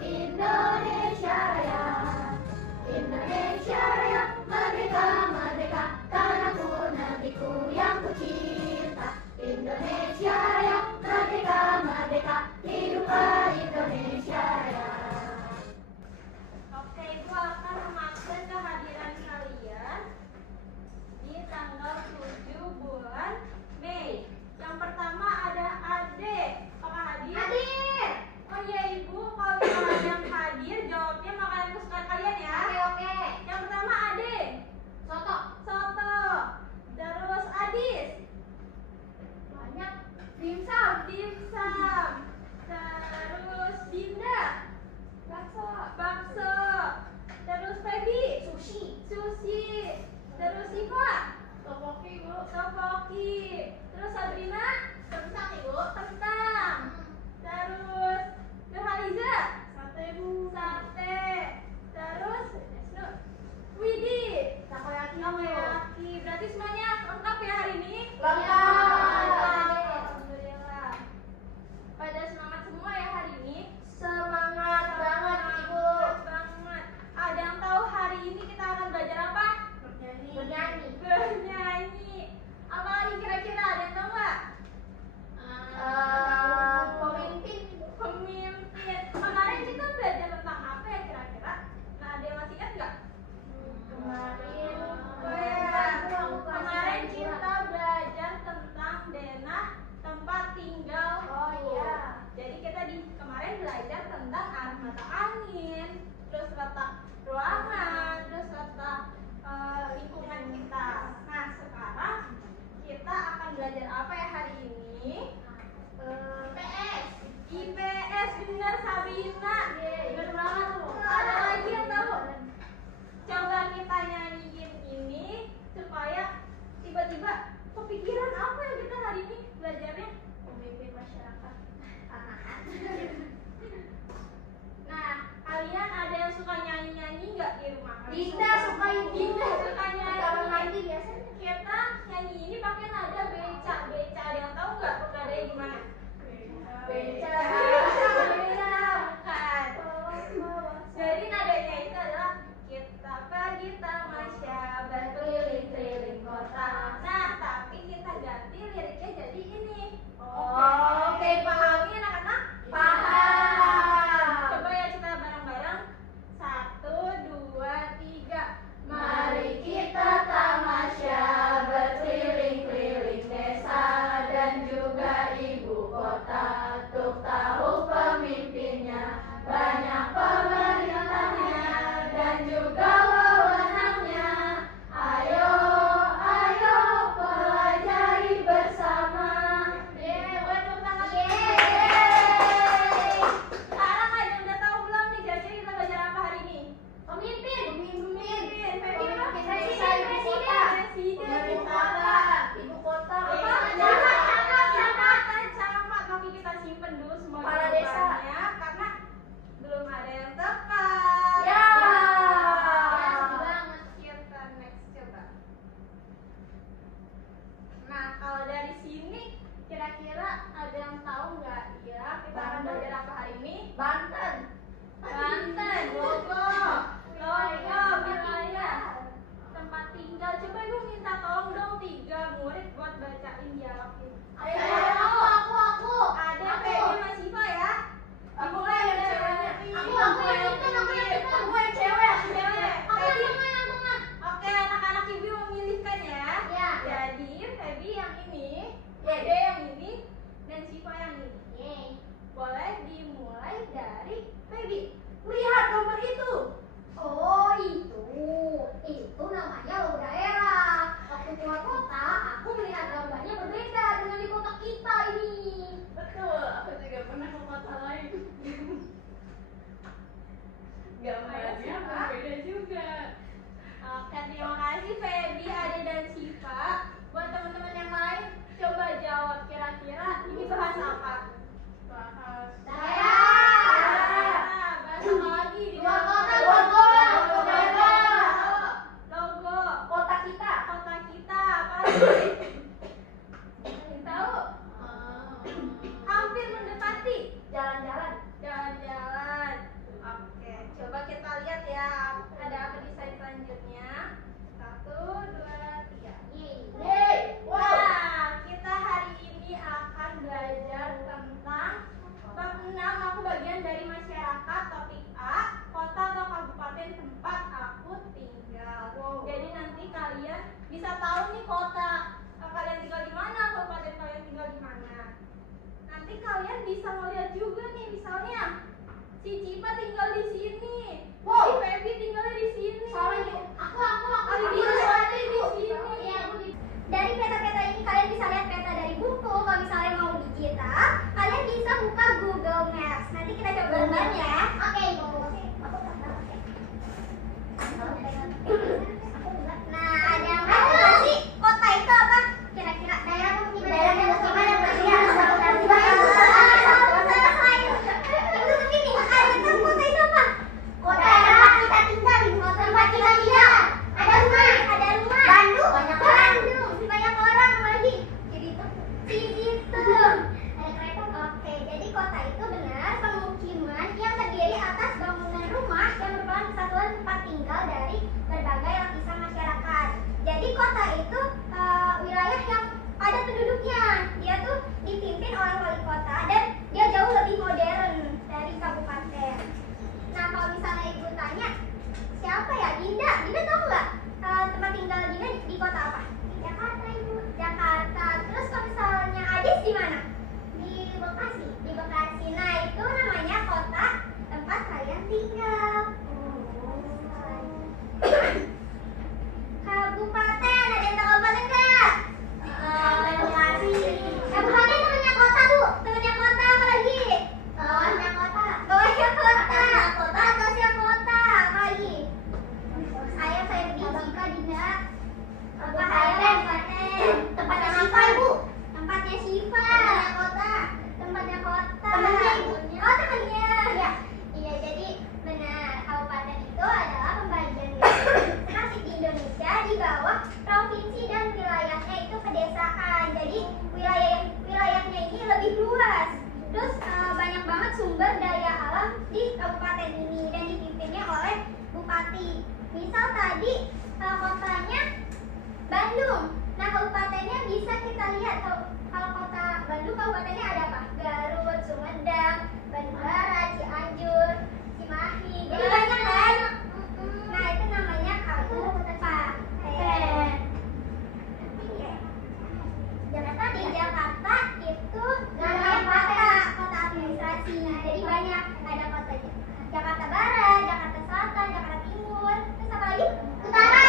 Indonesia Raya, Indonesia Raya, merdeka, merdeka, tanahku negeriku yang kucinta. Indonesia Raya, merdeka, merdeka, hiduplah Indonesia Raya. Oke, Ibu akan memakai kehadiran kalian di tanggal 7 bulan Mei. Yang pertama ada Ade. Apakah hadir? Hadir. Oh iya Ibu, kalau misalnya yang hadir jawabnya makanan kesukaan kalian ya. Oke. Yang pertama Ade. Soto. Soto. Terus Adis. Banyak. Dimsum. Dimsum. Terus Dinda. Bakso. Bakso. Terus Feby. Sushi. Sushi. Terus Siva. Topoki, Bu. Topoki. Terus Sabrina. Kentang, Ibu. Kentang. Terus Nurhaliza. Sate, Bu. Sate. Terus Widi. Takoyaki. Takoyaki. Berarti semuanya lengkap ya hari ini? Lengkap. Alhamdulillah. Pada semangat semua ya hari ini? Semangat banget, Ibu. Semangat banget. Ada yang tahu hari ini kita akan belajar apa? Bernyanyi. Bernyanyi. Apa lagi kira-kira? Ada yang tahu nggak? Pemimpin. Pemimpin. Kemarin kita belajar tentang apa ya kira-kira? Nah, ada yang masih ingat nggak? Kemarin kita belajar tentang denah tempat tinggal. Oh, iya. Jadi kita kemarin belajar tentang arah mata angin, terus letak ruangan, terus letak lingkungan kita. Nah sekarang kita akan belajar apa ya hari ini? PS. IPS, benar Sabrina. Benar banget tuh. Ada lagi yang tahu? Coba kita nyanyiin ini supaya tiba-tiba kepikiran apa yang kita hari ini belajarnya? Pemimpin masyarakat. Nah, kalian ada yang suka nyanyi-nyanyi nggak di rumah? Dinda suka ini. Dinda suka nyanyi. Kamar mandi biasanya. Kita nyanyi ini pakai nada beca. Beca ada yang tahu nggak? Nadanya gimana? Beca. Bukan. Jadi nadanya itu adalah kita pergi tamasya berkeliling-keliling kota. Nah, tapi kita ganti liriknya jadi ini. Oke, pahami anak-anak? Paham. Coba ya kita bareng-bareng. 1, 2, 3. Mari kita tamasya berkeliling-keliling desa dan juga ibu kota. Untuk tahu pemimpinnya, banyak pemerintahnya dan juga wewenangnya. Ayo, ayo pelajari bersama. Buat tepuk tangan. Sekarang aja udah tahu belum nih kira-kira kita belajar apa hari ini? Pemimpin. Presiden. Ibu kota. Camat. Oke, kita simpen dulu semua Kepala desa. jawabannya karena belum ada yang tepat. Ya. Kita next coba. Nah, kalau dari sini kira-kira ada yang tahu nggak ya kita akan belajar apa hari ini? Banten. Banten, logo, wilayah, tempat tinggal. Coba Ibu minta tolong dong 3 murid buat bacain dialog ini. Ayo, aku. Ada Feby sama Siva ya. Dimulai yang dari ceweknya. Feby. Aku yang cewek. Cewek. Aku Feby. yang tengah. Oke, anak-anak Ibu memilihkan ya. Ya. Jadi Feby yang ini, Ya. Ade yang ini, dan Siva yang ini. Yeay. Boleh dimulai dari Feby. Lihat gambar itu. Oh, itu namanya logo daerah. Waktu keluar kota, aku melihat gambarnya berbeda dengan di kota kita ini. Betul, aku juga pernah ke kota lain. Gambarnya berbeda juga. Oke, terima kasih Feby, Ade, dan Siva. Buat teman-teman yang lain, coba jawab kira-kira ini bahas apa? Bahas Daerah. Bahas apa lagi? Di Luar dalam kota, kota. logo daerah. Logo. Kota kita. Kota kita apa lagi? Ada yang tahu? Hampir mendekati. Jalan-jalan. Jalan-jalan. tadi kotanya Bandung. Nah, kabupatennya bisa kita lihat. Kalau kota Bandung, kabupatennya ada apa? Garut, Sumedang, Bandung Barat, Cianjur, Cimahi. Jadi banyak kan? Nah, itu namanya kabupaten. Jakarta di Jakarta itu namanya kota administrasi. Jadi banyak, ada kota Jakarta Barat, Jakarta Selatan, Jakarta Timur, terus apa lagi? Utara.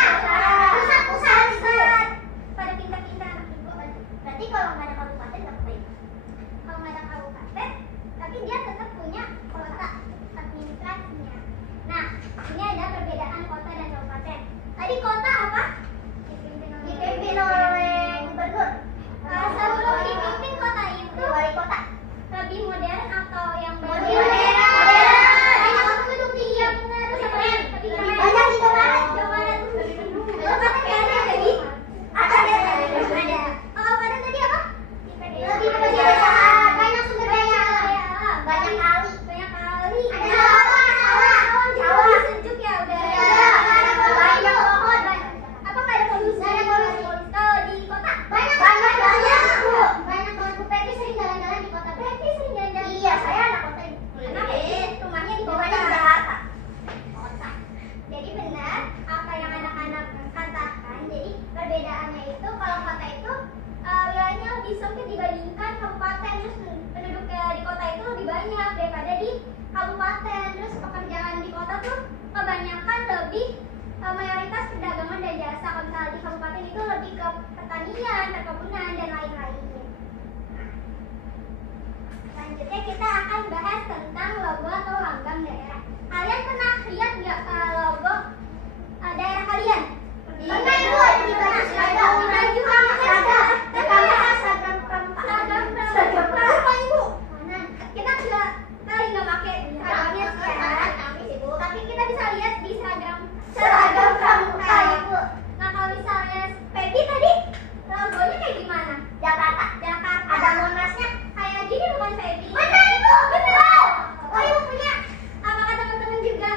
Pusat. Pada pindah-pindah. Berarti kalau nggak ada kabupaten nggak baik. Kalau nggak ada kabupaten, tapi dia tetap punya kota administrasinya. Nah, ini ada perbedaan kota dan kabupaten. Tadi kota apa? Dipimpin oleh gubernur. Sebelum dipimpin kota itu wali kota. Lebih modern atau yang baru? Banyak penduduk tinggi yang benar. Banyak di Jawa Barat. Kabupaten ada jadi ada. Kabupaten tadi apa? Lebih pedesaan. Banyak sumber daya alam. Banyak kali. Ada Jawa sejuk ya udara. Banyak pohon. Apa nggak ada polusi? Kalau di kota banyak. Banyak banget. Bu Peti sering jalan-jalan di kota. Peti sering jalan-jalan. Iya, saya anak kota. Rumahnya di Jakarta. Kota. Jadi benar apa yang anak-anak katakan. Jadi perbedaannya itu kalau kota itu wilayahnya lebih sempit dibandingkan kabupaten. Terus penduduk di kota itu lebih banyak daripada di kabupaten. Terus pekerjaan di kota tuh kebanyakan lebih mayoritas perdagangan dan jasa. Kalau misalnya di kabupaten itu lebih ke pertanian, perkebunan dan lain-lainnya. Selanjutnya kita akan bahas tentang logo atau lambang daerah. Kalian pernah lihat nggak logo daerah kalian? Pernah Ibu, ada di mana? Pernah juga. Seragam pramuka Ibu. Kita juga kali nggak pakai seragamnya sekarang, tapi kita bisa lihat di seragam pramuka Ibu. Nah, kalau misalnya Peggy tadi logonya kayak gimana? Jakarta. Ada Monasnya kayak gini bukan Peggy? Benar Ibu. Benar. Oh Ibu punya. Apakah teman-teman juga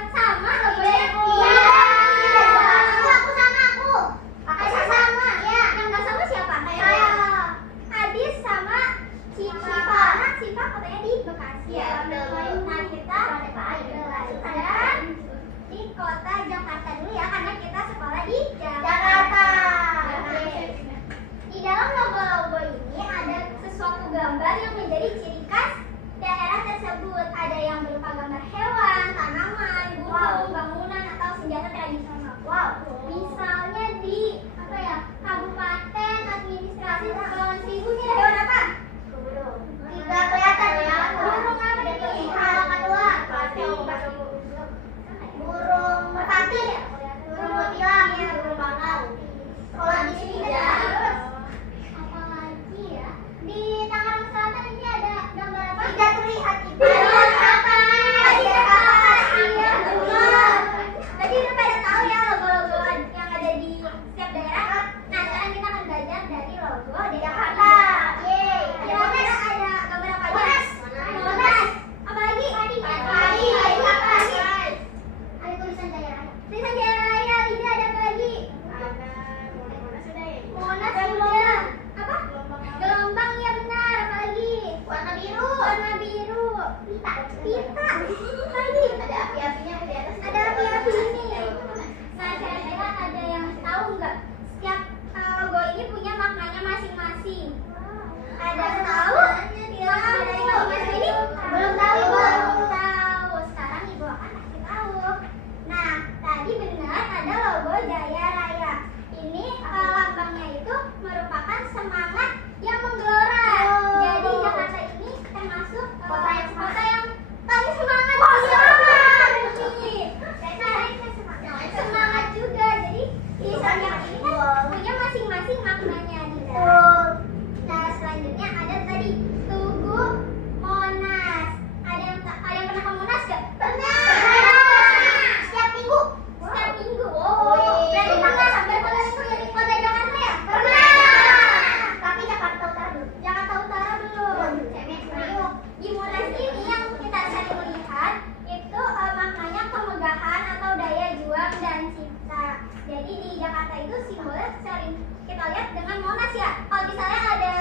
simbolnya sering kita lihat dengan Monas ya. Kalau misalnya ada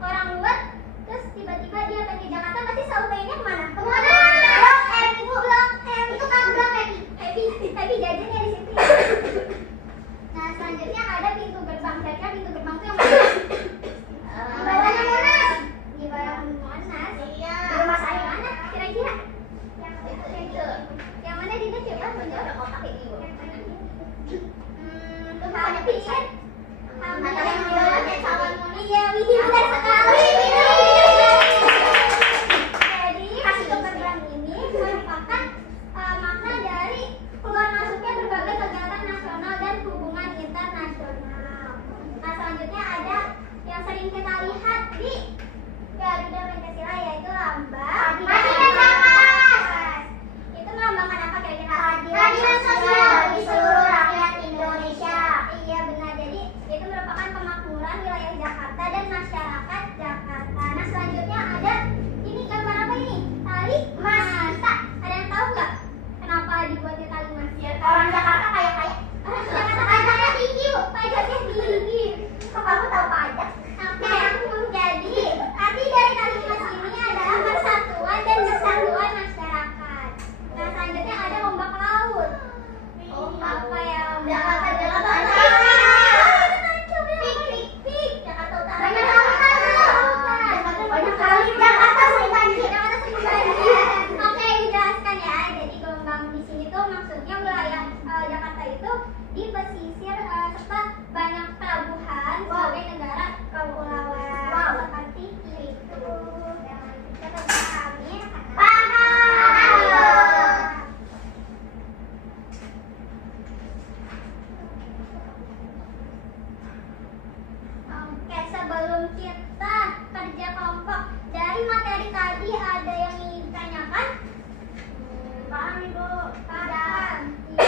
orang luar terus tiba-tiba dia pengen ke Jakarta, pasti selalu pengennya kemana? Ke Monas. Blok M, Ibu. Blok M. Itu kan Blok Happy jajannya di situ. Nah, selanjutnya ada pintu gerbang. Kira-kira pintu gerbang itu yang mana? Di bawahnya Monas. Di bawah Monas. Iya. Di rumah saya mana? Kira-kira? Yang itu. Yang mana Dinda coba menjawab? Ada kotak ini. Hampir. Iya, Widi benar sekali. Jadi pintu gerbang ini merupakan makna dari keluar masuknya berbagai kegiatan nasional dan hubungan internasional. Nah, selanjutnya ada yang sering kita lihat di Garuda Pancasila, yaitu lambang keadilan. Itu melambangkan apa kira-kira? Keadilan sosial bagi seluruh rakyat Indonesia. Iya benar. Jadi itu merupakan pemakmuran wilayah Jakarta dan masyarakat Jakarta. Nah, selanjutnya ada ini gambar apa ini? Tali mas. Ada yang tahu nggak kenapa dibuatnya tali mas? Ya, orang Jakarta kaya-kaya. Orang Jakarta pajaknya tinggi, Bu. Pajaknya tinggi. Kok kamu tahu pajak? Oke. Jadi arti dari tali mas ini adalah persatuan dan kesatuan masyarakat. Nah, selanjutnya ada ombak laut. Apa ya? Jakarta. Pik. Jakarta Utara. Banyak kali. Jakarta sering banjir. Oke, dijelaskan ya. Jadi gelombang di sini tuh maksudnya wilayah Jakarta itu di pesisir serta banyak pelabuhan sebagai negara kepulauan seperti itu. Kita pahami? Paham. Oke, sebelum kita kerja kelompok, dari materi tadi ada yang ingin ditanyakan? Paham Ibu? Paham. Iya.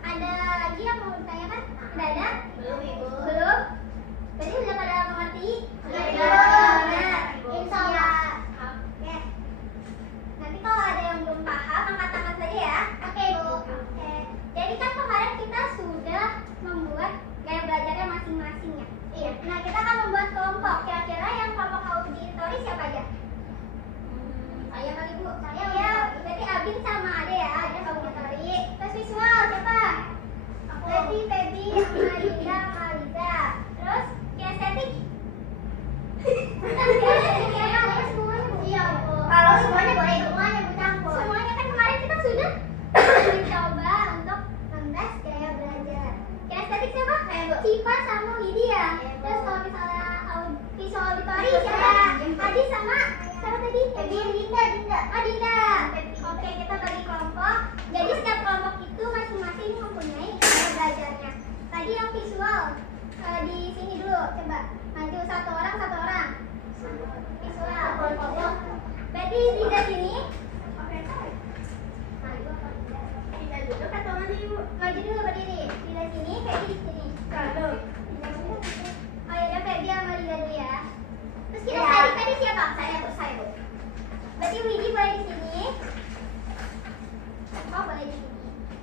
Ada lagi yang mau ditanyakan? Tidak ada? Belum Ibu. Belum? Jadi sudah pada mengerti? Iya. Benar. Insya Allah. Oke. Nanti kalau ada yang belum paham, angkat tangan saja ya. Oke Ibu. Oke. Jadi kan kemarin kita sudah membuat gaya belajarnya masing-masing ya. Iya. Nah, kita akan membuat kelompok. Kira-kira yang kelompok auditori siapa aja? Saya kali Bu. Saya ya. Berarti Abin sama Ade ya. Ada auditori. Terus visual siapa? Aku. Feby, Amalinda, Amaliza. Terus kinestetik. Iya Bu. Kalau semuanya boleh, semuanya bercampur. Semuanya kan kemarin kita sudah mencoba untuk membles gaya belajar. Kinestetik siapa? Cipa sama Lydia. Terus kalau misalnya visual auditori siapa? Adi sama siapa tadi? Dinda. Oke, kita bagi kelompok. Jadi setiap kelompok itu masing-masing mempunyai gaya belajarnya. Tadi yang visual di sini dulu, coba maju satu orang. Visual. Berarti di sini. Duduk atau maju dulu berdiri. Di sini, Feby di sini. Oh ya udah, Feby sama Linda dulu ya. Terus kita tadi siapa? Saya Bu. Berarti Widi boleh di sini. Oh boleh di sini.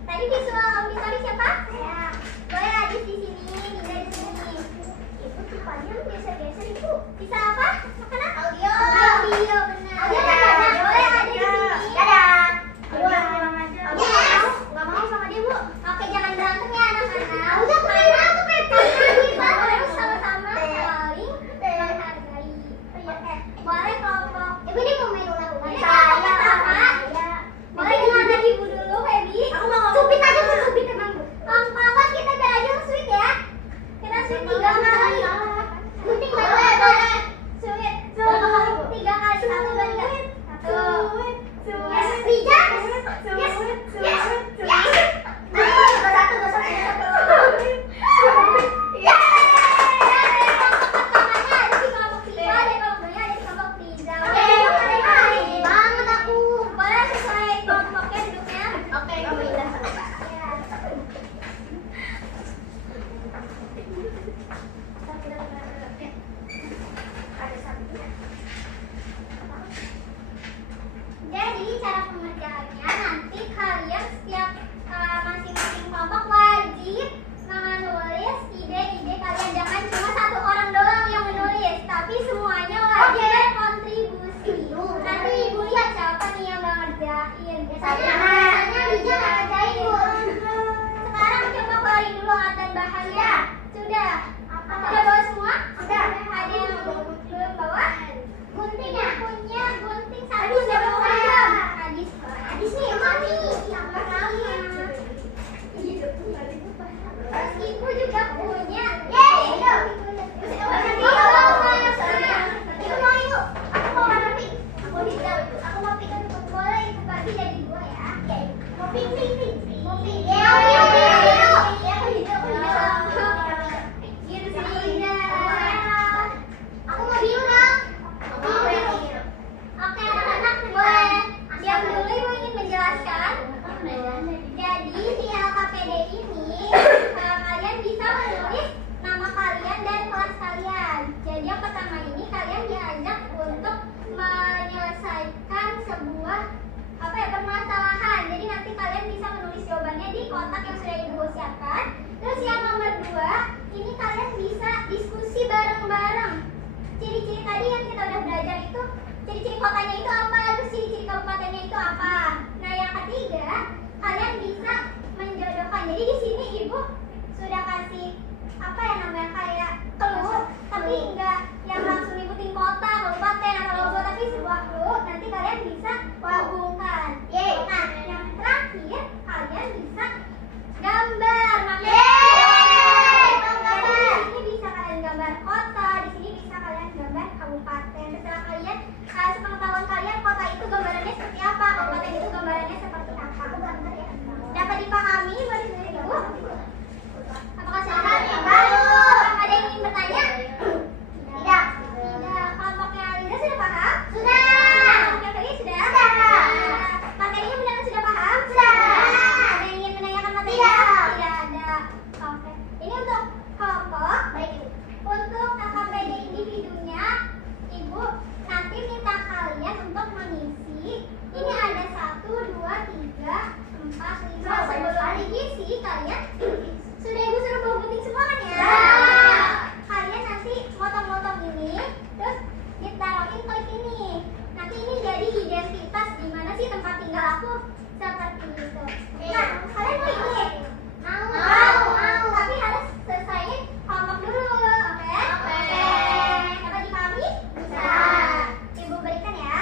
Tadi visual auditori siapa? Saya. Boleh Adis di sini, Linda di sini. Itu cipanya geser-geser Ibu. Bisa apa? Kenapa? Audio benar. Boleh ada di sini. Dadah. Nggak mau sama dia Bu. Oke, jangan berantem ya anak-anak. Udah kemana aku Pepe? Kita harus sama-sama saling menghargai. Boleh kelompok. Ibu dia mau main ular-ular. Saya sama. Boleh dengan Ibu dulu Feby. Aku mau. Supit aja Bu, supit emang Bu. Kelompok kita biar aja sweet ya. Kita sweet 3 kali. Gunting boleh. Sweet. Terus ibu juga punya. Aku mau pink boleh itu bagi jadi dua ya. Mau pink. Aku mau biru dong. Oke anak-anak boleh diam dulu, ibu ingin menjelaskan. Jadi di LKPD ini kalian bisa menulis nama kalian dan kelas kalian. Jadi yang pertama ini kalian diajak untuk menyelesaikan sebuah permasalahan. Jadi nanti kalian bisa menulis jawabannya di kotak yang sudah ibu siapkan. Terus yang nomor 2 ini kalian bisa diskusi bareng-bareng. Ciri-ciri tadi yang kita udah belajar itu, ciri-ciri kotanya itu apa, terus ciri-ciri kabupatennya itu apa. Nah yang ketiga, kalian bisa menjodohkan. Jadi di sini ibu sudah kasih kayak clue, tapi enggak yang langsung nyebutin kota, kabupaten atau logo, tapi sebuah clue. Nanti kalian bisa gabungkan. Nah yang terakhir kalian bisa gambar. Jadi di sini bisa kalian gambar kota, di sini bisa kalian gambar kabupaten. Terserah kalian, sepengetahuan kalian kota itu gambarannya seperti apa, kabupaten itu gambarannya seperti apa. Dapat dipahami dari ibu? Apakah sudah? Ada yang ingin bertanya? Tidak. Kelompoknya Alida sudah paham? Sudah. Kelompoknya Feli sudah? Sudah. Materinya benar sudah paham? Sudah. Ada yang ingin menanyakan materinya? Tidak ada. Oke. Ini untuk kelompok. Baik ibu. Untuk KKPD individunya, ibu nanti minta kalian untuk mengisi. Ini ada 1, 2, 3, 4, 5. Sebelum diisi kalian sudah ibu suruh bawa gunting semua kan ya? Kalian nanti motong-motong ini, terus ditaruhin klik ini. Nanti ini jadi identitas di mana sih tempat tinggal aku, seperti itu. Nah, kalian mau ini? Mau. Tapi harus selesaiin kelompok dulu, oke? Dapat dipahami? Bisa. Ibu berikan ya.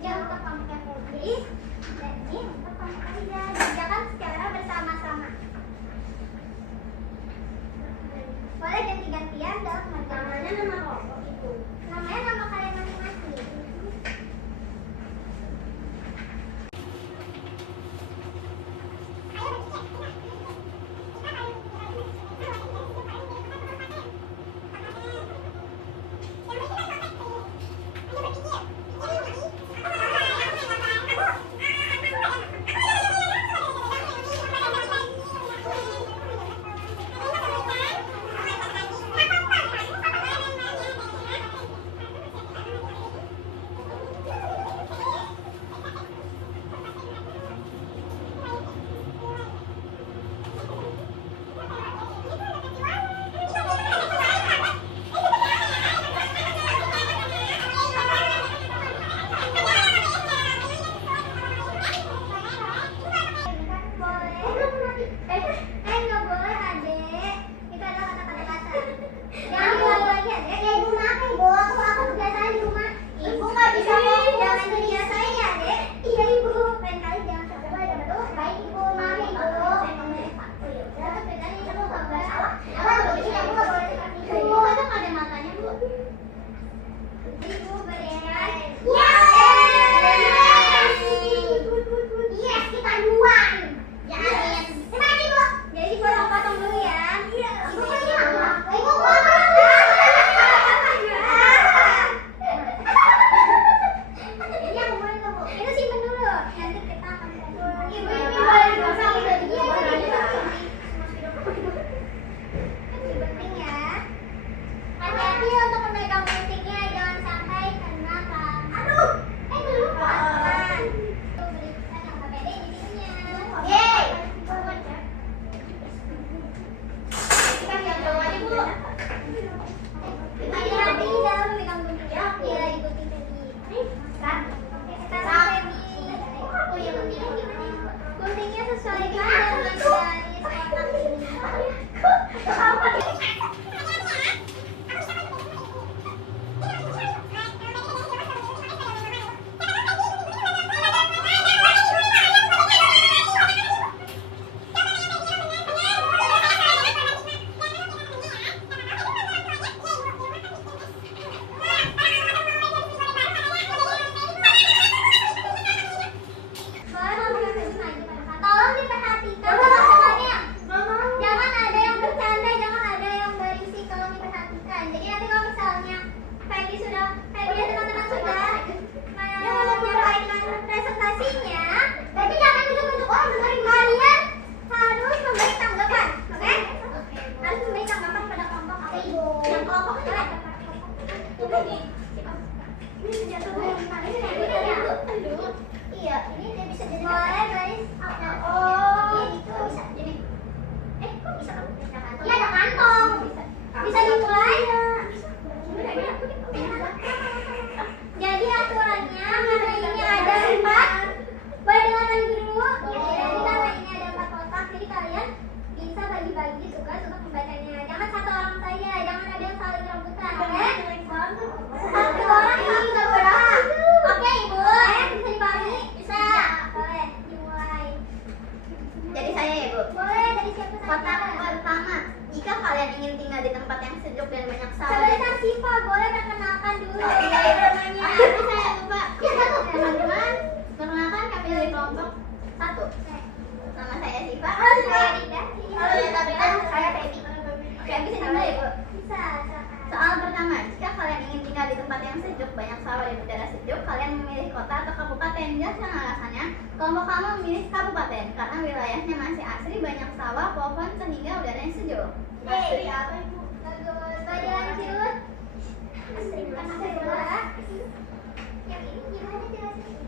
Ini untuk kelompoknya Febri, dan ini untuk kelompok Alida. Dikerjakan secara bersama-sama. Boleh ganti-gantian dalam namanya nama kelompok itu. Namanya nama kalian masing-masing. Nggak boleh adek. Itu adalah kata-kata kasar. Jangan diulang lagi adek. Ya ibu maafin ibu, aku kebiasaan di rumah. Ibu nggak bisa ngomong, jangan dibiasain ya adek. Iya ibu. Lain kali jangan sampai ada betul. Baik ibu, maafin ibu. Udah bedanya ibu nggak boleh salah. Kalau begini ibu nggak boleh seperti itu. Ibu itu nggak ada matanya bu. Ibu beres. Yes, kita duluan. Yes. Terima kasih bu. saya ya, Bu. Boleh, dari siapa saja. Kota pertama, jika kalian ingin tinggal di tempat yang sejuk dan banyak sawah. Sebentar Siva, boleh perkenalkan dulu. Oh, iya, namanya. Tapi saya lupa. Ya, satu. Teman-teman, perkenalkan kami dari kelompok 1. Nama saya Siva. Oh, saya Rida. Halo, Sabrina. Saya Feby. Oke, bisa dimulai ya, Bu? Bisa, silakan. Soal pertama, jika kalian ingin tinggal di tempat yang sejuk, banyak sawah dan udara sejuk, kalian memilih kota atau kabupaten. Jelaskan alasannya. Kelompok kamu memilih kabupaten karena wilayahnya masih asri, banyak sawah, pohon, sehingga udaranya sejuk. Asri apa Ibu? Bagus. Lanjut. Asri bukan asri bola. Yang ini gimana jelasin?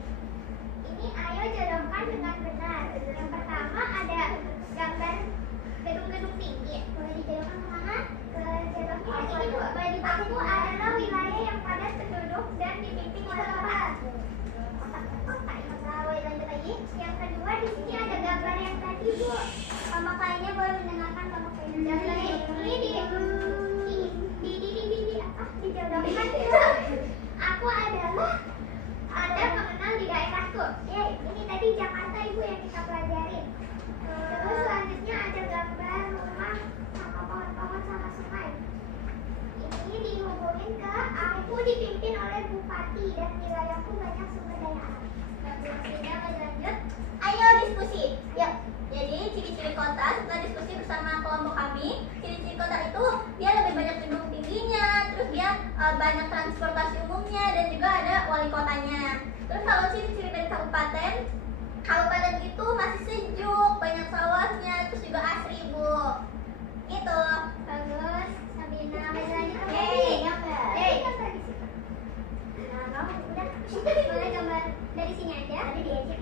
Ini ayo jodohkan dengan benar. Yang pertama ada gambar gedung-gedung tinggi. Boleh dijodohkan kemana? Ke jodohnya ini boleh dipakai. Aku adalah wilayah yang padat penduduk dan dipimpin oleh kota. Kota yang tahu. Lanjut lagi. Yang kedua di sini ada gambar yang tadi Bu. Kelompok lainnya boleh mendengarkan kelompok lainnya. Yang lagi ini dijodohkan. Aku adalah ada mengenal di daerahku. Ya, ini tadi Jakarta Ibu yang kita pelajarin. Terus selanjutnya ada gambar rumah sama pohon-pohon sama sungai. Ini dihubungin ke aku dipimpin oleh bupati dan wilayahku banyak sumber daya alam. Bagus, tidak lanjut. Ayo diskusi. Ya, jadi ciri-ciri kota setelah diskusi bersama kelompok kami, ciri-ciri kota itu dia lebih banyak gedung tingginya, terus dia banyak transportasi umumnya dan juga ada wali kotanya. Terus kalau ciri-ciri dari kabupaten, kabupaten itu masih sejuk, banyak sawahnya, terus juga asri Bu. Gitu. Bagus, Sabina. Lanjut ke Yeay, Feby. gambar. Yeay, gambar di situ. Nah, kamu udah. Boleh gambar dari sini aja. Tadi diajak.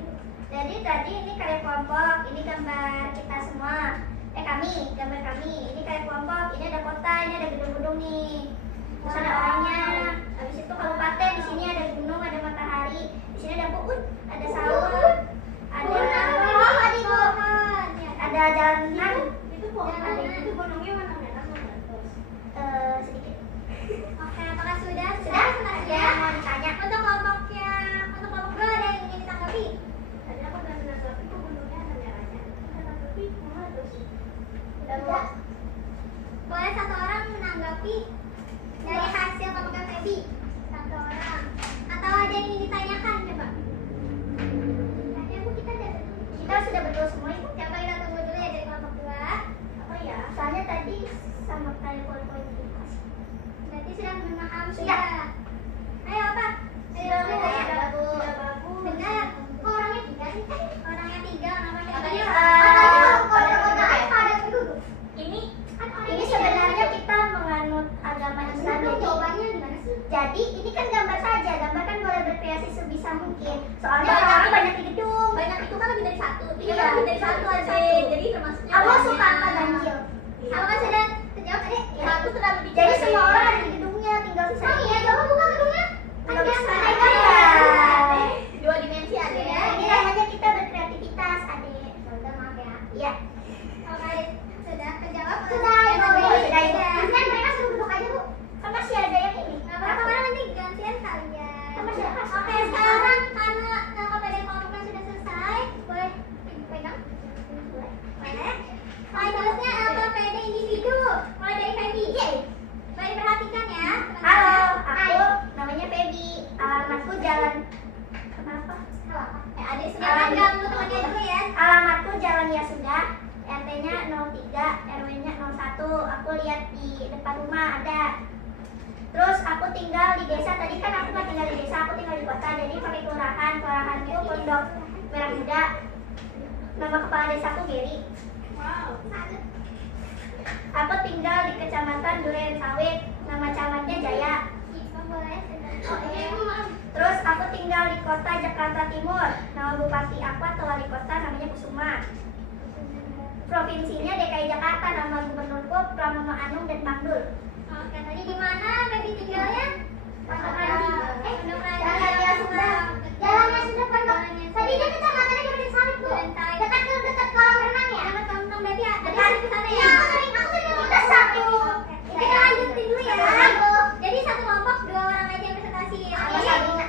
Jadi tadi ini karya kelompok, ini gambar kita semua. Kami, gambar kami. Ini karya kelompok, ini ada kota, ini ada gedung-gedung nih. Terus ada orangnya. Habis itu kabupaten, di sini ada gunung, ada matahari. Di sini ada pohon, ada sawah, ada pohon, ada jalanan. Itu pohon, itu gunungnya warna merah sama terus. Sedikit. Oke, apakah sudah? Sudah? Ada yang mau ditanya? Untuk kelompok dua ada yang ingin ditanggapi? Tadi aku udah menanggapi kok gunungnya ada merahnya. Menanggapi, mau terus. Tidak. Boleh satu orang menanggapi dari hasil kelompok Feby? Satu orang. Atau ada yang ingin ditanyakan coba? Tadi Bu kita sudah betul semua Ibu. Coba kita tunggu dulu ya dari kelompok dua. Apa ya? Soalnya tadi sama kayak poin-poin itu. Berarti sudah memahami Sudah. ya. Ayo apa? Sudah, Ayo, sudah, ya. bagus. Benar. Kok orangnya 3 sih? Orangnya 3, namanya Makanya, kota padat penduduk. Ini Ini sebenarnya kita menganut agama Islam. Jawabannya gimana sih? Jadi ini kan gambar saja. Gambar kan boleh berkreasi sebisa mungkin. Soalnya orang-orang banyak di gedung. banyak itu kan lebih dari satu. Ini Iya, kan lebih dari satu lebih aja. dari satu. Jadi termasuknya Aku banyak. suka apa ganjil. Iya. Apakah sudah terjawab tadi? Ya, aku sudah lebih Jadi dari- semua orang ada di gedungnya, tinggal sisa. Oh iya, coba buka gedungnya. Nggak bisa. Ada gambar. Dua dimensi ada ya. Ini namanya kita berkreativitas, Adik. Sudah, maaf ya. Iya. Oke, sudah terjawab? Sudah, Sudah, Ibu. Kan mereka suruh duduk aja, Bu. Kan masih ada yang ini. Nggak apa-apa, nanti gantian kalian. Kan masih ada. Oke, sekarang karena KPD kelompoknya sudah selesai, boleh pegang? Boleh. Selanjutnya LKPD individu. Mulai dari Feby. Baik, perhatikan ya. Halo, aku Hai. namanya Feby. Alamatku Jalan. Kenapa? Adik Silakan ganggu temannya dulu ya. Alamatku Jalan Ya Sudah. RT-nya 03, RW-nya 01. Aku lihat di depan rumah ada. Terus aku tinggal di desa. Tadi kan aku nggak tinggal di desa, aku tinggal di kota. Jadi pakai kelurahan. Kelurahan itu Pondok Merah Muda. Nama kepala desaku Geri. Wow. Aku tinggal di Kecamatan Duren Sawit. Nama camatnya Jaya. Terus aku tinggal di kota Jakarta Timur. Nama bupati aku atau wali kota namanya Kusuma. Provinsinya DKI Jakarta. Nama gubernurku Pramono Anung dan Magdul. Oke, tadi di mana Feby tinggalnya? Pondok Ranti. Pondok Ranti. Jalannya sudah. Jalannya sudah Pondok. Tadi dia kecamatannya di Duren Sawit, Bu. Dekat kolam renang ya? Dekat kolam renang berarti ya. Tadi sering ke sana ya? Iya, aku sering kita satu. Kita lanjutin dulu ya. Jadi satu kelompok 2 orang aja yang presentasi. Sama Sabina.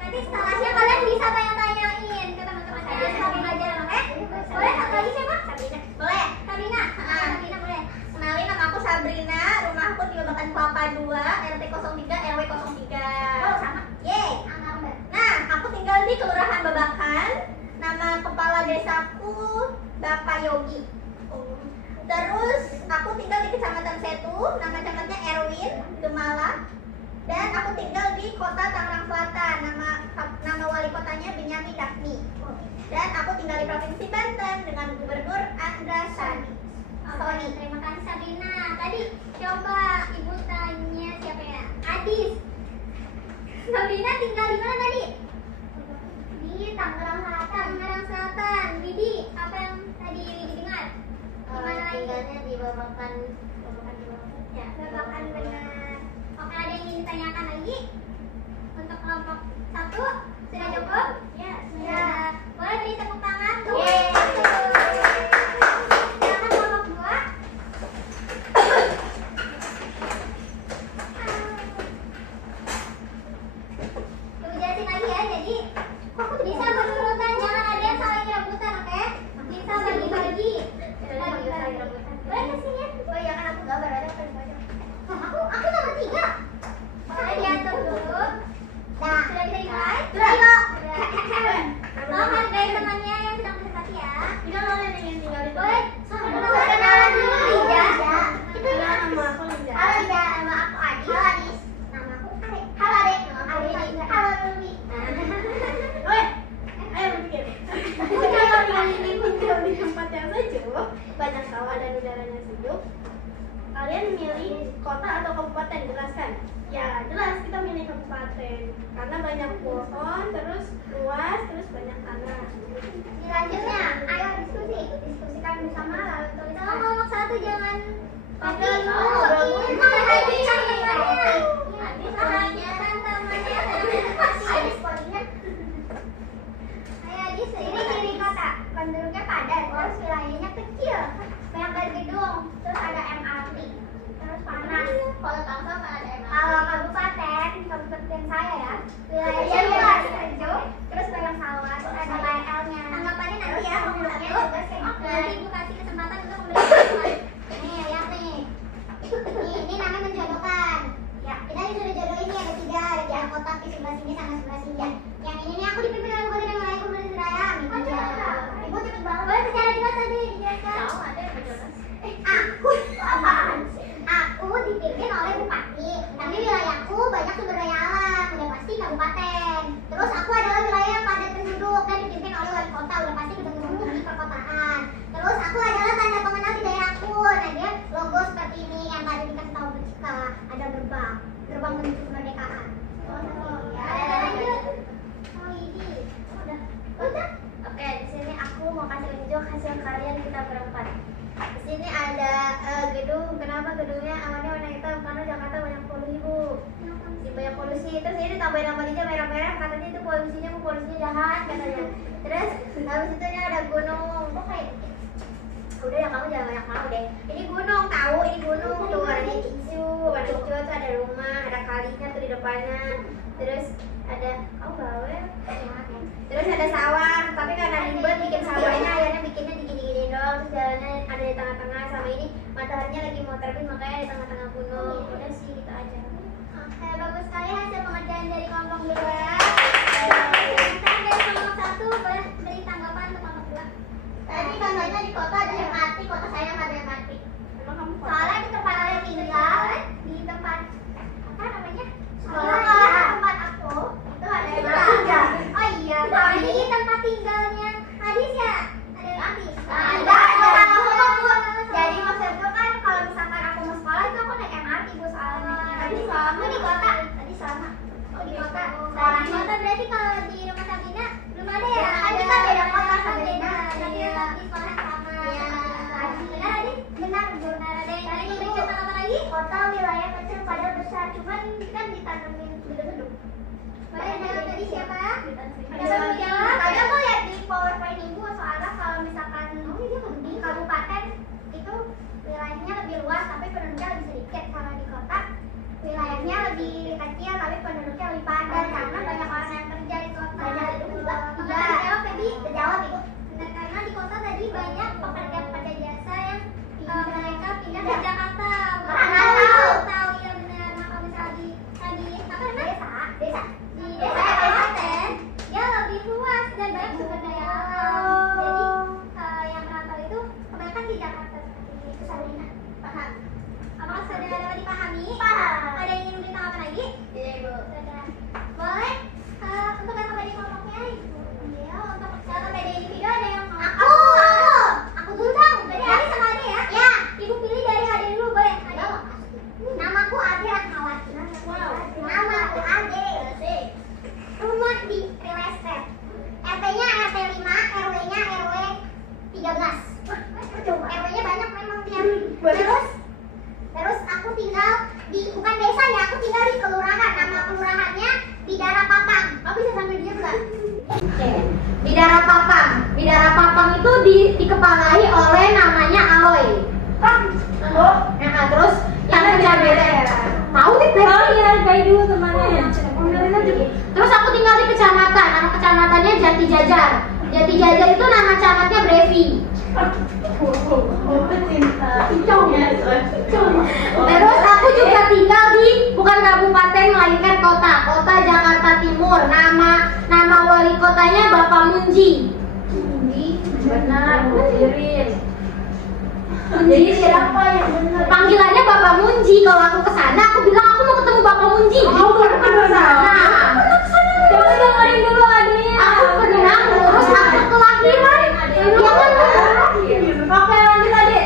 Nanti setelahnya kalian bisa tanya-tanyain ke teman-teman kalian sambil belajar, oke? Boleh satu lagi siapa? Bapak Yogi. Terus aku tinggal di Kecamatan Setu, nama camatnya Erwin Gemala. Dan aku tinggal di Kota Tangerang Selatan, nama wali kotanya Benyamin Daphni. Dan aku tinggal di Provinsi Banten dengan Gubernur Andra Sani. Oke, terima kasih Sabrina. Tadi coba ibu tanya siapa ya? Adis. Sabrina tinggal di mana tadi? Di Tangerang Selatan. Tangerang Selatan. Widi, apa yang tadi Widi dengar? Gimana lagi? Tinggalnya di Babakan. Ya, Babakan benar. Oke, ada yang ingin ditanyakan lagi? Untuk kelompok 1 sudah cukup? Ya, Sudah. Boleh beri tepuk tangan? Yeay. Silakan kelompok 2. Tunggu jelasin lagi ya. Jadi bisa berurutan, jangan ada yang saling rebutan, oke? Bisa bagi-bagi. Bagi-bagi. Boleh kasih ya? Oh iya kan aku gambar ada apa aja. Aku nomor 3. Boleh diatur dulu. Nah, sudah bisa dimulai? Sudah. Tolong hargai temannya yang sedang presentasi ya. Kita mau yang tinggal di Boleh kenalan dulu, Lija. Kita nama aku Linda. Halo Lija, nama aku Adis. Halo Adis. Nama aku Arek. Halo Arek. Nama aku Lija. Halo Luli. Oke, ayo berpikir. Kalau kalian tinggal di tempat yang sejuk, banyak sawah dan udaranya sejuk, kalian milih kota atau kabupaten? Jelaskan. Ya, jelas kita milih kabupaten karena banyak pohon, terus luas, terus banyak tanah. Selanjutnya, ayo diskusikan bersama lalu tulis. Kalau kelompok 1 jangan ngobrol dulu. Ini Adis yang temannya. Adis kan temannya sedang presentasi. Ayo Adis, ini ciri kota. Penduduknya padat, terus wilayahnya kecil, banyak gedung, terus ada MRT, terus panas. Kalau Tangsel kan ada MRT. Kalau kabupaten saya ya, wilayahnya luas, sejuk, terus banyak sawah, terus ada KL-nya. Tanggapannya nanti ya, pembuatnya. Nanti ibu kasih kesempatan untuk memberi. Nih, lihat nih. Ini namanya menjodohkan. Ya, kita ini sudah jodohin nih, ada 3, ada 3 kotak di sebelah sini sama sebelah sini. Yang ini nih aku dipimpin oleh Bupati dan Wilayah Komunitas Raya. Amin aja. Ibu cepet banget. Boleh secara jelas tadi dijelaskan. Tahu ada yang jelas. Aku dipimpin oleh bupati, tapi wilayahku banyak sumber daya alam, udah pasti kabupaten. Terus aku adalah wilayah yang padat penduduk dan dipimpin oleh wali kota, udah pasti ketemu di perkotaan. Terus aku adalah tanda pengenal di daerahku. Nah dia logo seperti ini yang tadi dikasih tahu Becika, ada gerbang menuju kemerdekaan. Ya, lanjut. Oh ini, udah. Oke, di sini aku mau kasih unjuk hasil kalian kita berempat. Di sini ada gedung. Kenapa gedungnya awannya warna hitam? Karena Jakarta banyak polusi, Bu. Banyak polusi. Terus ini tambahin nama dia merah-merah. Katanya itu polusinya jahat katanya. Terus habis itu ini ada gunung. Kok kayak udah ya, kamu jangan banyak mau deh. Ini gunung, tahu? Ini gunung tuh warnanya hijau. Warna hijau tuh ada rumah, ada kalinya tuh di depannya. Terus ada bawel. Terus ada sawah, tapi karena ribet bikin sawahnya, akhirnya bikinnya digini-gini doang. Terus jalannya ada di tengah-tengah, sama ini mataharinya lagi mau terbit, makanya di tengah-tengah gunung. Udah sih gitu aja. Oke, bagus sekali hasil pengerjaan dari kelompok 2. Sekarang dari kelompok 1 boleh beri tanggapan untuk kelompok 2. Tadi contohnya di kota ada MRT, kota saya nggak ada MRT. Emang kamu Soalnya di tempat saya tinggal, di tempat apa namanya? Sekolah. Tempat aku itu ada MRT. Oh iya, ini tempat tinggalnya Adis ya? Ada Adis? Ada. Jadi maksudku kan kalau misalkan aku mau sekolah itu aku naik MRT Bu soalnya. Tadi selama di kota. Tadi selama. Oh di kota. Di kota berarti kalau di rumah Sabina belum ada ya? Kan kita beda kota sama beda. Sabina. Tapi di sekolah yang sama. Iya. Benar Adis? Benar benar. Ada yang tadi bercerita apa lagi? Kota wilayah kecil padahal besar, cuman kan ditanemin gedung-gedung. Boleh jawab tadi siapa? Ada Ada lagi. jawab. Tadi aku lihat di PowerPoint ibu soalnya kalau misalkan di kabupaten itu wilayahnya lebih luas tapi penduduknya lebih sedikit. Kalau di kota wilayahnya lebih kecil tapi penduduknya lebih padat karena banyak orang yang kerja di kota. Banyak gedung juga. Iya. Jawab tadi. Jawab ibu. Benar, karena di kota tadi banyak pekerja-pekerja jasa yang mereka pindah ke Jakarta. Tahu ya benar. Nah kalau misalnya di apa namanya? Desa. Di desa kabupaten dia lebih luas dikepalai oleh namanya Aloy. Nah, terus yang kecamatan tahu nih Oh iya, hargai dulu temannya. Terus aku tinggal di kecamatan, nama kecamatannya Jati Jajar. Jati Jajar itu nama camatnya Brevi. Terus aku juga tinggal di bukan kabupaten melainkan kota Jakarta Timur. Nama wali kotanya Bapak Munji. Benar, Munjirin. Jadi siapa yang benar? Panggilannya Bapak Munji. Kalau aku kesana, aku bilang aku mau ketemu Bapak Munji. Oh, Aku kesana. Coba dengerin dulu adanya. Aku pernah ngurus akte kelahiran. Iya kan? Oke, lanjut adik.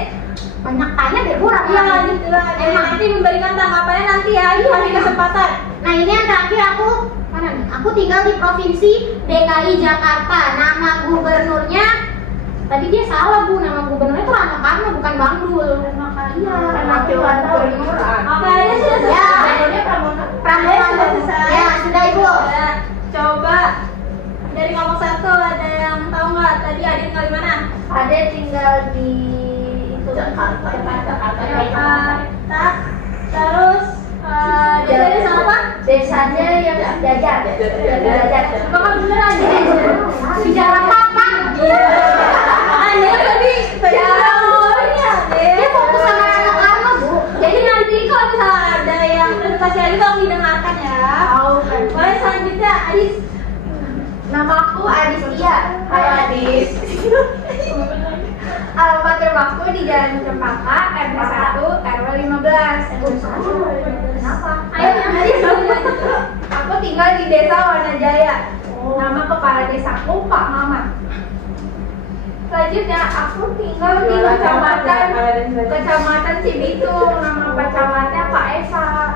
Banyak tanya deh kurang. Iya, lanjut dulu adik. Nanti memberikan tanggapannya nanti ya, kasih kesempatan. Nah ini yang terakhir aku mana nih? Aku tinggal di provinsi DKI Jakarta. Nama gubernurnya tadi dia salah bu. Nama gubernurnya itu Rano Karno bukan Bang Dul. Iya. Perwakilan gubernur. Oke, aja sudah Ya. selesai. Pramuka Sudah selesai. Ya sudah ibu. Ya, coba dari kelompok 1 ada yang tahu nggak tadi adik tinggal di mana? Ade tinggal di Jakarta. Jakarta. Terus desanya sama apa? desanya yang Jajar. Bakal bener aja. Sejarah papa. Ada tadi sejarah orangnya deh. Dia fokus sama Rano Karno bu. Jadi nanti kalau misalnya ada yang presentasi lagi tolong didengarkan ya. Boleh selanjutnya Adis. Nama aku Adistia. Hai Adis. Alamat rumahku di Jalan Cempaka, RT 1, RW 15. Kenapa? Ayo yang Adis lanjut. Aku tinggal di Desa Wanajaya. Nama kepala desaku Pak Mamat. Selanjutnya aku tinggal di Kecamatan Cibitung. Nama kecamatannya Pak Esa.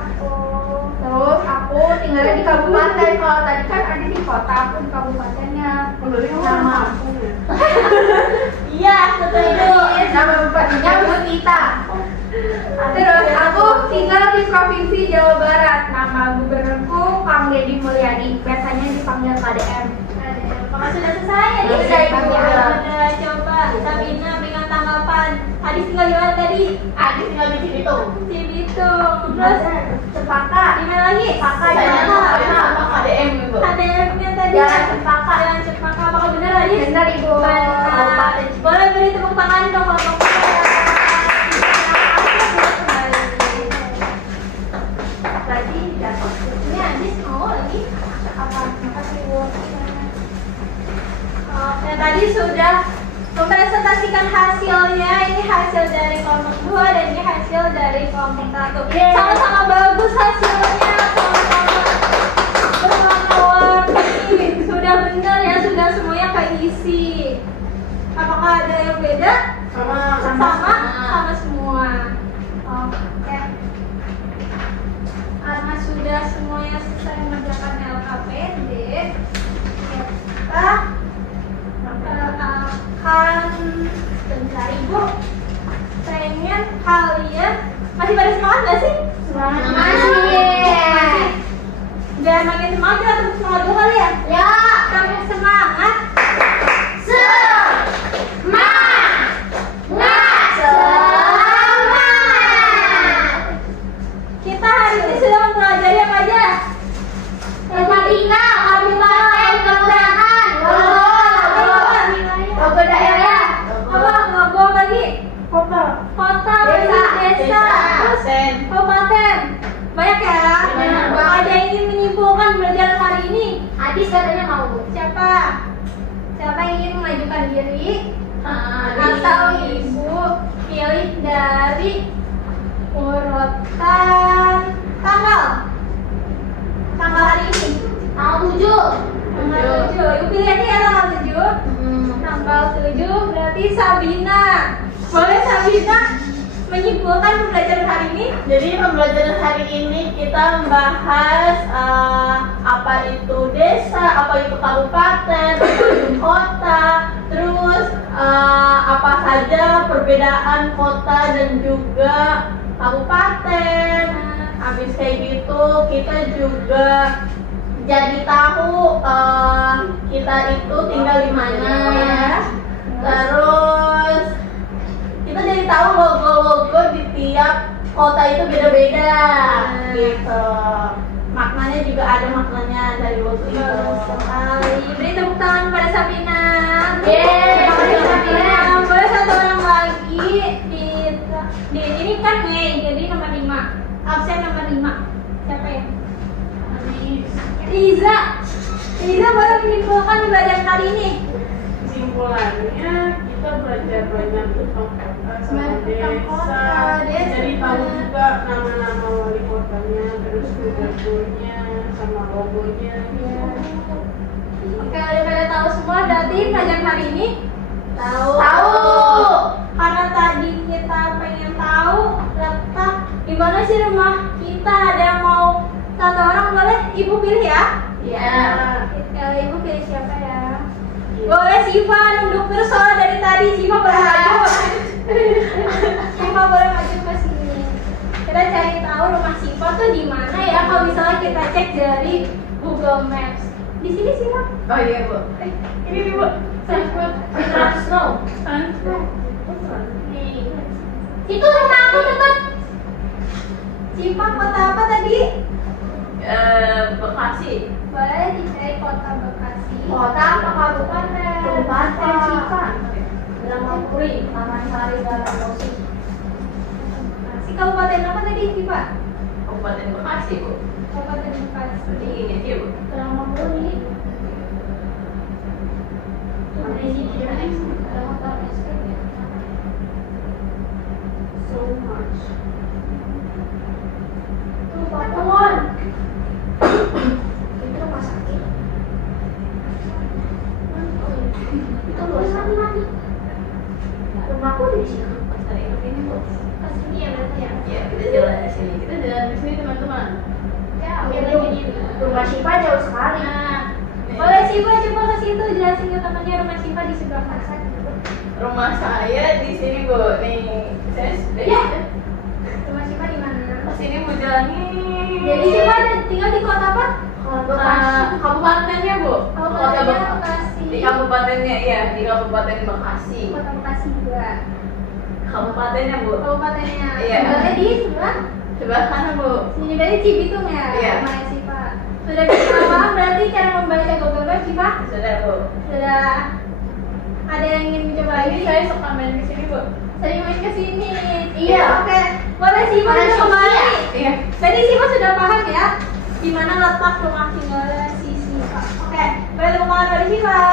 Terus aku tinggal di kabupaten. Kalau tadi kan ada di kota, aku di kabupatennya. Nama aku. Iya, setuju. Nama bupatinya Bu Tita. Terus aku tinggal di Provinsi Jawa Barat. Nama gubernurku Kang Deddy Mulyadi. Biasanya dipanggil KDM. Apakah sudah selesai ya? Sudah, Ibu. Sudah, coba Sabina berikan tanggapan. Adis tinggal di mana tadi? Adis tinggal di Cibitung. Cibitung. Terus Cempaka. di mana lagi? Cempaka, Saya Jakarta. sama KDM Ibu. KDM-nya tadi. Jalan Cempaka. Jalan Cempaka. Apakah benar Adis? Benar, Ibu. Benar. Boleh beri tepuk tangan dong kalau kamu. Tadi jatuh. Ini Adis mau lagi? Apa? Makasih, Bu. Oke, tadi sudah mempresentasikan hasilnya. Ini hasil dari kelompok 2 dan ini hasil dari kelompok 1. Yeay. Sama-sama bagus hasilnya. Sama-sama berwarna-warni. Sudah benar ya, sudah semuanya keisi. Apakah ada yang beda? Sama semua. Oke. Karena sudah semuanya selesai mengerjakan LKPD, kita akan bentar Ibu pengen kalian masih pada semangat gak sih? Masih. Biar makin semangat kita tepuk semangat dulu kali ya? Ya. Tepuk semangat. Kita hari ini sudah mempelajari apa aja? Matematika, kabupaten, kelurahan, logo daerah, Apa? Logo lagi? Kota. Kota, Desa. desa, terus kabupaten. Banyak ya? Banyak. Ada yang ingin menyimpulkan pembelajaran hari ini? Adis katanya mau bu. Siapa? Siapa yang ingin mengajukan diri? Atau ibu pilih dari urutan tanggal hari ini? Tanggal 7. Tanggal 7. Ibu pilih aja ya tanggal 7. Tanggal 7 berarti Sabina. Boleh Sabina menyimpulkan pembelajaran hari ini? Jadi pembelajaran hari ini kita membahas apa itu desa, apa itu kabupaten, apa itu kota, terus apa saja perbedaan kota dan juga kabupaten. Habis kayak gitu kita juga jadi tahu kita itu tinggal di mana. Terus kita jadi tahu logo-logo di tiap kota itu beda-beda gitu. Maknanya juga ada maknanya dari logo itu. Bagus sekali. Beri tepuk tangan pada Sabina. Yeay, Terima kasih, Sabina. Sabina. Boleh satu orang lagi di ini kan Mei, jadi nomor 5. Absen nomor 5. Siapa ya? Riza. Riza boleh menyimpulkan pembelajaran kali ini. Kesimpulannya kita belajar banyak tentang kota sama Tentang kota, desa. Jadi desa. tahu juga nama-nama wali kotanya, terus gubernurnya sama logonya. Oke, udah pada tahu semua berarti pelajaran hari ini tahu. Karena tadi kita pengen tahu letak di mana sih rumah kita. Ada yang mau satu orang boleh ibu pilih ya? Iya. Ibu pilih siapa ya? Boleh Siva nunduk terus soalnya dari tadi Siva boleh maju. Siva boleh maju ke sini. Kita cari tahu rumah Siva tuh di mana ya? Kalau misalnya kita cek dari Google Maps. Di sini Siva. Oh iya bu. Ini nih bu. Transnow. Nih. Itu rumah aku teman. Siva kota apa tadi? Bekasi. Boleh dicari kota Bekasi. Kota apa kabupaten? Kabupaten Siva. Drama-puri, Taman Sari, Dalam Musik. Si kabupaten apa tadi Siva? Kabupaten Bekasi bu. Kabupaten Bekasi. Berarti ini aja bu. Drama-puri. So much. Pakuan. Itu rumah sakit. Itu rumah sakit. Rumahku di situ. Pasar Induk ini bu. Ke sini ya berarti ya. Ya kita jalan di sini. Kita jalan di sini teman-teman. Ya, Rumah Syifa jauh sekali. boleh Siva coba ke situ jelasin ke temannya rumah Siva di sebelah mana. Rumah saya di sini bu. Nih saya sudah. Ya. Rumah Siva di mana? Ke sini bu jalan nih. Jadi Siva tinggal di kota apa? Kabupatennya bu. Kabupatennya Bekasi. Di kabupatennya iya di Kabupaten Bekasi. Kota Bekasi juga. Kabupatennya bu. Kabupatennya. Iya. Tinggalnya di sebelah. Sebelah sana bu. Sini berarti Cibitung ya. Iya. Rumahnya Siva. Sudah bisa paham berarti cara membaca Google Maps Siva? Sudah bu. Sudah. Ada yang ingin mencoba lagi? Ini saya suka main di sini bu. Sering main ke sini. Iya. Oke. Boleh Siva Mana sudah Siva? kembali. Iya. Tadi Siva sudah paham ya di mana letak rumah tinggalnya si Siva. Oke. Boleh tepuk tangan dari Siva.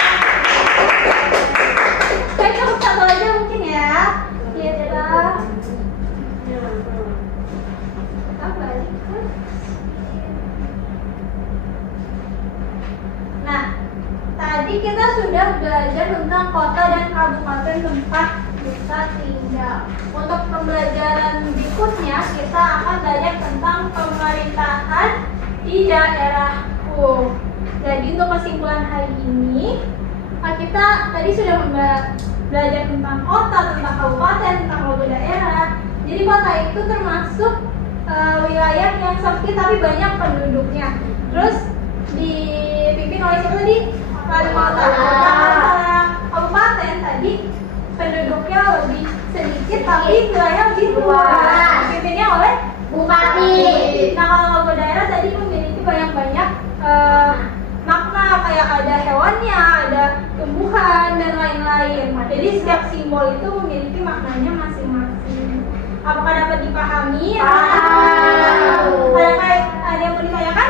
Saya cukup satu aja mungkin ya. Iya dadah. Kita balik ke Nah, tadi kita sudah belajar tentang kota dan kabupaten tempat kita tinggal. Untuk pembelajaran berikutnya, kita akan belajar tentang pemerintahan di daerahku. Jadi untuk kesimpulan hari ini, kita tadi sudah belajar tentang kota, tentang kabupaten, tentang logo daerah. Jadi kota itu termasuk wilayah yang sempit tapi banyak penduduknya. Terus dipimpin oleh siapa tadi? Wali kota. Kabupaten tadi penduduknya lebih sedikit tapi wilayah lebih luas. Dipimpinnya oleh Bupati. Nah kalau logo daerah tadi memiliki banyak-banyak makna, kayak ada hewannya, ada tumbuhan dan lain-lain. Jadi setiap simbol itu memiliki maknanya masing-masing. Apakah dapat dipahami? Ada yang mau ditanyakan?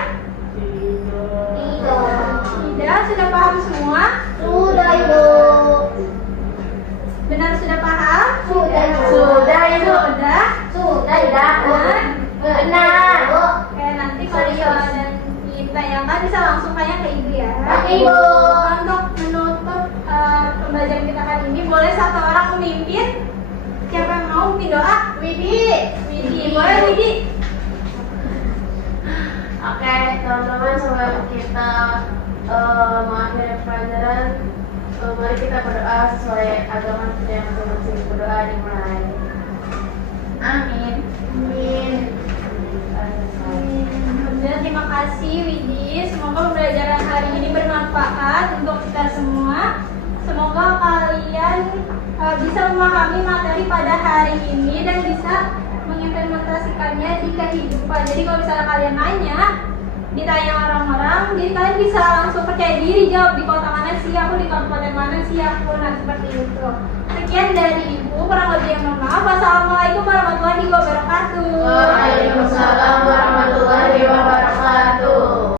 Tidak, sudah paham semua? Sudah ibu. Benar sudah paham? Sudah ibu. Sudah ibu. Sudah. Sudah ibu. Benar. Oke, nanti kalau misalnya ada ditanyakan bisa langsung tanya ke ibu ya. Oke, Ibu. Untuk menutup pembelajaran kita kali ini, boleh satu orang memimpin? Siapa yang mau memimpin doa? Widi. Boleh Widi? Oke teman-teman, sebelum kita mengakhiri pelajaran, mari kita berdoa sesuai agama kita yang masing-masing. Berdoa dimulai. Amin. Alhamdulillah, terima kasih Widi. Semoga pembelajaran hari ini bermanfaat untuk kita semua. Semoga kalian hari ini dan bisa mengimplementasikannya di kehidupan. Jadi kalau misalnya kalian nanya, ditanya orang-orang, jadi kalian bisa langsung percaya diri jawab di kota mana sih aku, di kabupaten mana sih aku. Nah seperti itu. Sekian dari Ibu, kurang lebih yang mohon maaf. Wassalamualaikum warahmatullahi wabarakatuh. Waalaikumsalam warahmatullahi wabarakatuh.